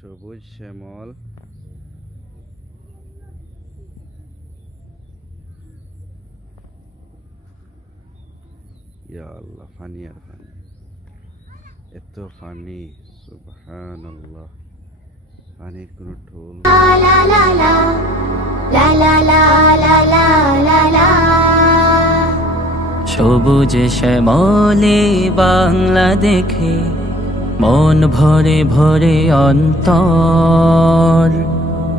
সবুজ শ্যামল ইয়া আল্লাহ ফানি আর ফানি এত ফানি সুবহানাল্লাহ পানির কোনো ঢোল সবুজ শ্যামলে বাংলা দেখে মন ভরে ভরে অন্তর,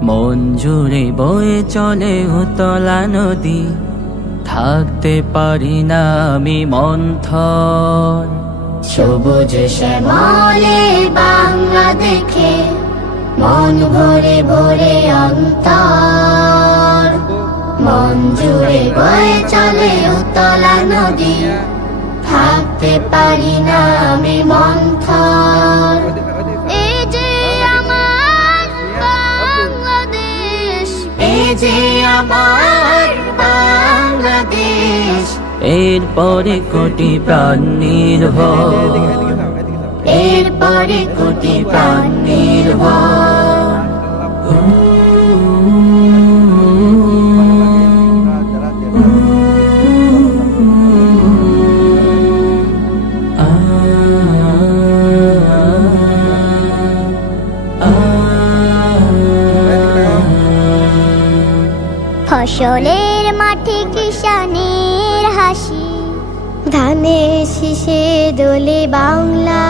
মন জুড়ে বয়ে চলে উতলা নদী, থাকতে পারি না আমি মন্থর। সবুজ শ্যামলে বাংলা দেখে মন ভরে ভরে অন্তর, মন জুড়ে বয়ে চলে উতলা নদী, থাকতে পারি না আমি মন্থর। এই যে আমার বাংলাদেশ, এই যে আমার বাংলাদেশ, এরপরে কোটি প্রাণ নির্ভর, এরপরে কোটি প্রাণ নির্ভর। ফসলের মাঠে কিষানের হাসি, ধানের শীষে দোলে বাংলা,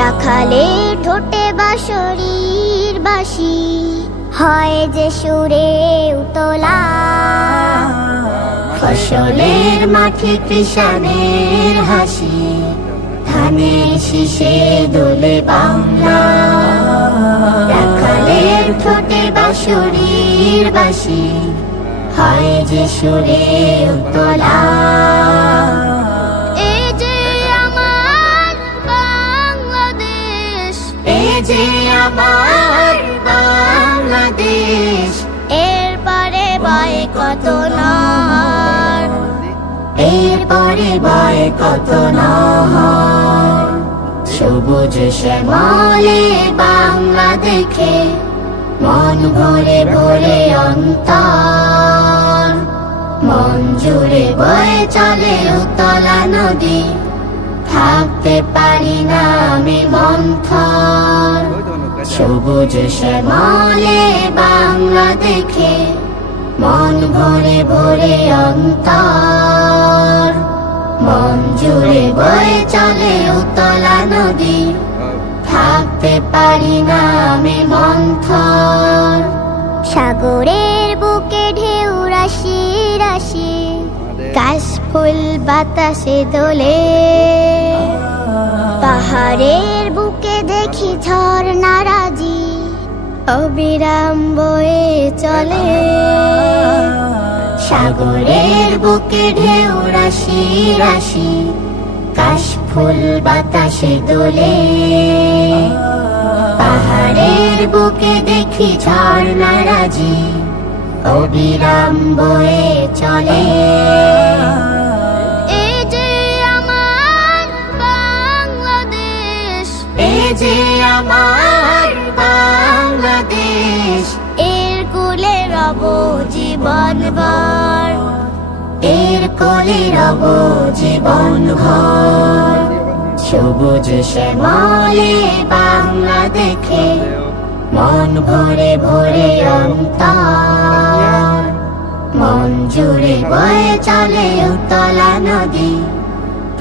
রাখালের ঠোঁটে বাঁশরীর বাঁশি, হয় যে সুরে উতলা। ফসলের মাঠে কিষানের হাসি, ধানের শীষে দোলে বাংলা, রাখালের ঠোঁটে বাঁশরীর বাঁশি, হয় যে সুরে উতলা। এই যে আমার বাংলাদেশ, এই যে আমার বাংলাদেশ, এরপরে বয় কত নহর, এরপরে বয় কত নহর। সবুজ শ্যামলে বাংলা দেখে মন ভরে ভরে অন্তর, মন জুড়ে বয়ে চলে উতলা নদী, থাকতে পারি না আমি মন্থর। সবুজ শ্যামলে বাংলা দেখে মন ভরে ভরে অন্তর, মন জুড়ে বয়ে চলে উতলা নদী, থাকতে পারি না আমি মন্থর। সাগরের বুকে ঢেউ রাশি রাশি, কাশফুল বাতাসে দোলে, পাহাড়ের বুকে দেখি ঝর্ণারাজি, অবিরাম বয়ে চলে। সাগরের বুকে ঢেউ রাশি রাশি, কাশফুল বাতাসে দোলে, পাহাড়ের বুকে দেখি ঝর্ণারাজি, অবিরাম বয়ে চলে। এই যে আমার বাংলাদেশ, এই যে আমার বাংলাদেশ, এর কোলে রব জীবনভর, এর কোলে রব জীবনভর। সবুজ শ্যামলে বাংলা দেখে মন ভরে ভরে অন্তর, মন জুড়ে বয়ে চলে উতলা নদী,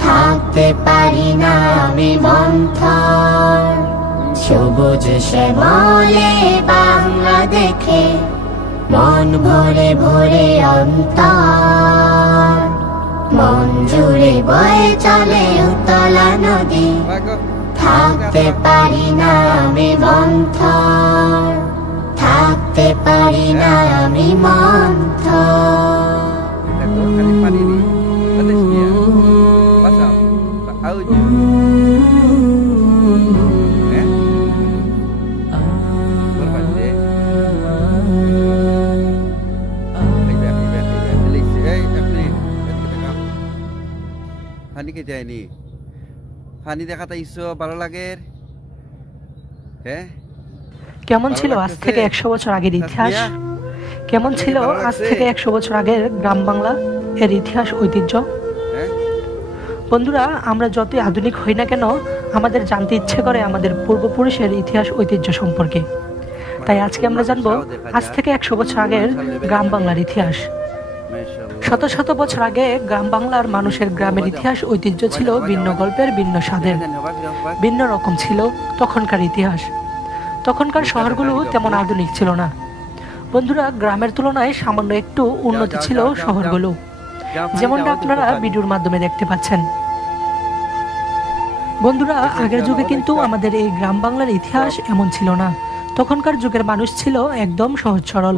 থাকতে পারি না আমি মন্থর। সবুজ শ্যামলে বাংলা দেখে মন ভরে ভরে অন্তর, মন জুড়ে বয়ে চলে উতলা নদী, থাকতে পারি না আমি মন্থর, থাকতে পারি না আমি মন্থর। ফানি কে যায়নি, ফানি দেখা তাইছো ভালো লাগে। হ্যাঁ কেমন ছিল আজ থেকে 100 বছর আগের ইতিহাস? কেমন ছিল আজ থেকে 100 বছর আগের গ্রাম বাংলা এর ইতিহাস ঐতিহ্য? হ্যাঁ বন্ধুরা, আমরা যতই আধুনিক হই না কেন, আমাদের জানতে ইচ্ছে করে আমাদের পূর্বপুরুষের ইতিহাস ঐতিহ্য সম্পর্কে। তাই আজকে আমরা জানবো আজ থেকে 100 বছর আগের গ্রাম বাংলার ইতিহাস। শত শত বছর আগে গ্রাম বাংলার মানুষের গ্রামের ইতিহাস ঐতিহ্য ছিল ভিন্ন গল্পের, ভিন্ন স্বাদের, ভিন্ন রকম ছিল তখনকার ইতিহাস। তখনকার শহরগুলো তেমন আধুনিক ছিল না। বন্ধুরা, গ্রামের তুলনায় সামান্য একটু উন্নতি ছিল শহরগুলো, যেমনটা আপনারা ভিডিওর মাধ্যমে দেখতে পাচ্ছেন। বন্ধুরা, আগের যুগে কিন্তু আমাদের এই গ্রাম বাংলার ইতিহাস এমন ছিল না। তখনকার যুগের মানুষ ছিল একদম সহজ সরল।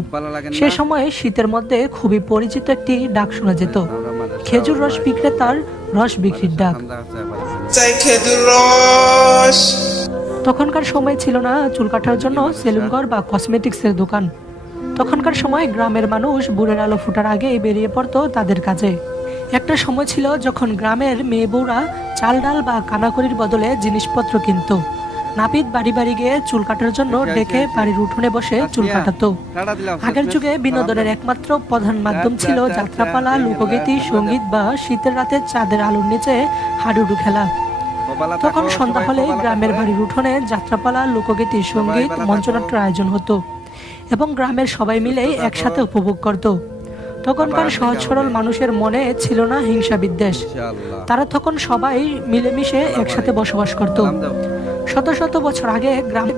সে সময় শীতের মধ্যে খুবই পরিচিত একটি ডাক শোনা যেত, খেজুর রস বিক্রেতার রস বিক্রির ডাক। তখনকার সময় ছিল না চুল কাটার জন্য সেলুন ঘর বা কসমেটিক্সের দোকান। তখনকার সময় গ্রামের মানুষ ভোরের আলো ফোটার আগেই বেরিয়ে পড়তো তাদের কাজে। একটা সময় ছিল যখন গ্রামের মেয়ে বউরা চাল ডাল বা কানাকড়ির বদলে জিনিসপত্র কিনত। নাপিত বাড়ি বাড়ি গিয়ে চুল কাটার জন্য ডেকে বাড়ির উঠোনে বসে চুল কাটাতো। আগের যুগে বিনোদনের একমাত্র প্রধান মাধ্যম ছিল যাত্রাপালা, লোকগীতি, সঙ্গীত বা শীতের রাতে চাঁদের আলোর নিচে হাডুডু খেলা। তখন সন্ধ্যা হলে গ্রামের বাড়ির উঠোনে যাত্রাপালা, লোকগীতি, সঙ্গীত, মঞ্চনাট্যের আয়োজন হতো এবং গ্রামের সবাই মিলে একসাথে উপভোগ করত। তখনকার সহজ সরল মানুষের মনে ছিল না হিংসা বিদ্বেষ। তারা তখন সবাই মিলেমিশে একসাথে বসবাস করত। শত শত বছর আগে গ্রামে